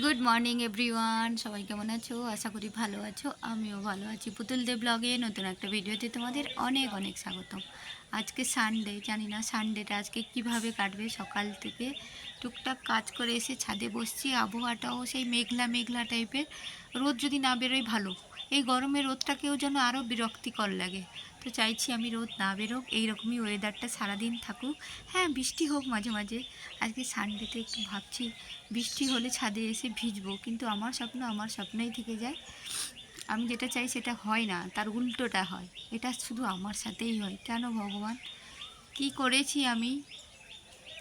Good morning everyone, সবাই কেমন আছো? আশা করি ভালো আছো। আমিও ভালো আছি। পুতুল দে ব্লগে নতুন একটা ভিডিওতে তোমাদের অনেক অনেক স্বাগতম। আজকে সানডে, জানি না সানডেটা আজকে কিভাবে কাটবে। সকাল থেকে টুকটাক কাজ করে এসে ছাদে বসছি। আবহাওয়াটাও সেই মেঘলা মেঘলা টাইপের। রোদ যদি না বেরোয় ভালো, এই গরমে রোদটাকেও যেন আরও বিরক্তিকর লাগে। তো চাইছি আমি রোদ না বেরোক, এইরকমই ওয়েদারটা সারাদিন থাকুক। হ্যাঁ, বৃষ্টি হোক মাঝে মাঝে। আজকে সানডেতে একটু ভাবছি বৃষ্টি হলে ছাদে এসে ভিজবো, কিন্তু আমার স্বপ্ন আমার স্বপ্নই থেকে যায়। আমি যেটা চাই সেটা হয় না, তার উল্টোটা হয়। এটা শুধু আমার সাথেই হয়, কেন ভগবান? কি করেছি আমি?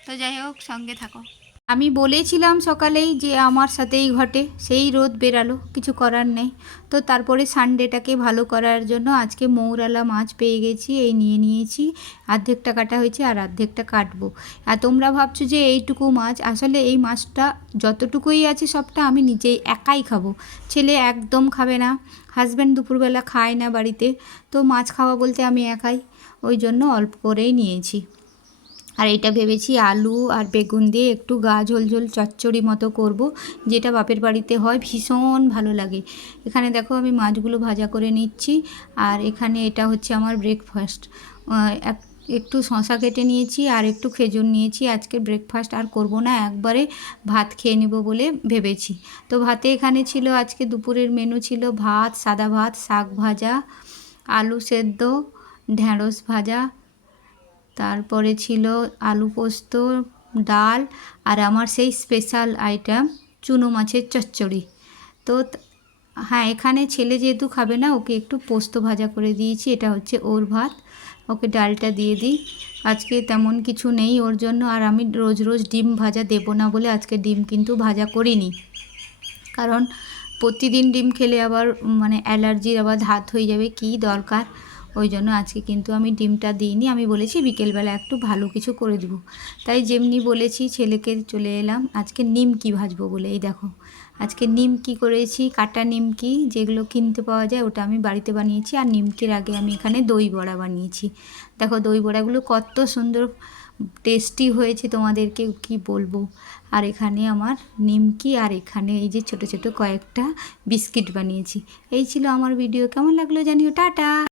তো যাই হোক, সঙ্গে থাকো। আমি বলেছিলাম সকালেই যে আমার সাথেই ঘটে, সেই রোদ বেরালো, কিছু করার নেই। তো তারপরে সানডেটাকে ভালো করার জন্য আজকে মৌরালা মাছ পেয়ে গেছি, এই নিয়ে নিয়েছি। অর্ধেকটা কাটা হয়েছে আর অর্ধেকটা কাটবো। আর তোমরা ভাবছো যে এইটুকু মাছ, আসলে এই মাছটা যতটুকুই আছে সবটা আমি নিজেই একাই খাবো। ছেলে একদম খাবে না, হাজব্যান্ড দুপুরবেলা খায় না বাড়িতে। তো মাছ খাওয়া বলতে আমি একাই, ওই জন্য অল্প করেই নিয়েছি। আর এটা ভেবেছি আলু আর বেগুন দিয়ে একটু গা ঝোল ঝোল চচ্চড়ি মতো করব, যেটা বাপের বাড়িতে হয়, ভীষণ ভালো লাগে। এখানে দেখো আমি মাছগুলো ভাজা করে নিচ্ছি। আর এখানে এটা হচ্ছে আমার ব্রেকফাস্ট। একটু শশা কেটে নিয়েছি আর একটু খেজুর নিয়েছি। আজকে ব্রেকফাস্ট আর করব না, একবারে ভাত খেয়ে নেব বলে ভেবেছি। তো ভাতে এখানে ছিল, আজকে দুপুরের মেনু ছিল ভাত, সাদা ভাত, শাক ভাজা, আলু সেদ্ধ, ঢ্যাঁড়স ভাজা, তারপরে ছিল আলু পোস্ত, ডাল, আর আমার সেই স্পেশাল আইটেম চুনো মাছের চচ্চড়ি। তো হ্যাঁ, এখানে ছেলে যেহেতু খাবে না, ওকে একটু পোস্ত ভাজা করে দিয়েছি, এটা হচ্ছে ওর ভাত। ওকে ডালটা দিয়ে দিই। আজকে তেমন কিছু নেই ওর জন্য। আর আমি রোজ রোজ ডিম ভাজা দেবো না বলে আজকে ডিম কিন্তু ভাজা করিনি, কারণ প্রতিদিন ডিম খেলে আবার মানে অ্যালার্জির আবার ধাত হয়ে যাবে, কী দরকার। ওই জন্য আজকে কিন্তু আমি ডিমটা দিইনি। আমি বলেছি বিকেলবেলা একটু ভালো কিছু করে দেবো। তাই যেমনি বলেছি ছেলেকে চলে এলাম আজকে নিমকি ভাজবো বলে। এই দেখো, আজকে নিমকি করেছি, কাটা নিমকি যেগুলো কিনতে পাওয়া যায়, ওটা আমি বাড়িতে বানিয়েছি। আর নিমকির আগে আমি এখানে দই বড়া বানিয়েছি। দেখো দই বড়াগুলো কত সুন্দর টেস্টি হয়েছে, তোমাদেরকে কি বলবো। আর এখানে আমার নিমকি, আর এখানে এই যে ছোট ছোট কয়েকটা বিস্কিট বানিয়েছি। এই ছিল আমার ভিডিও, কেমন লাগলো জানিও। টাটা।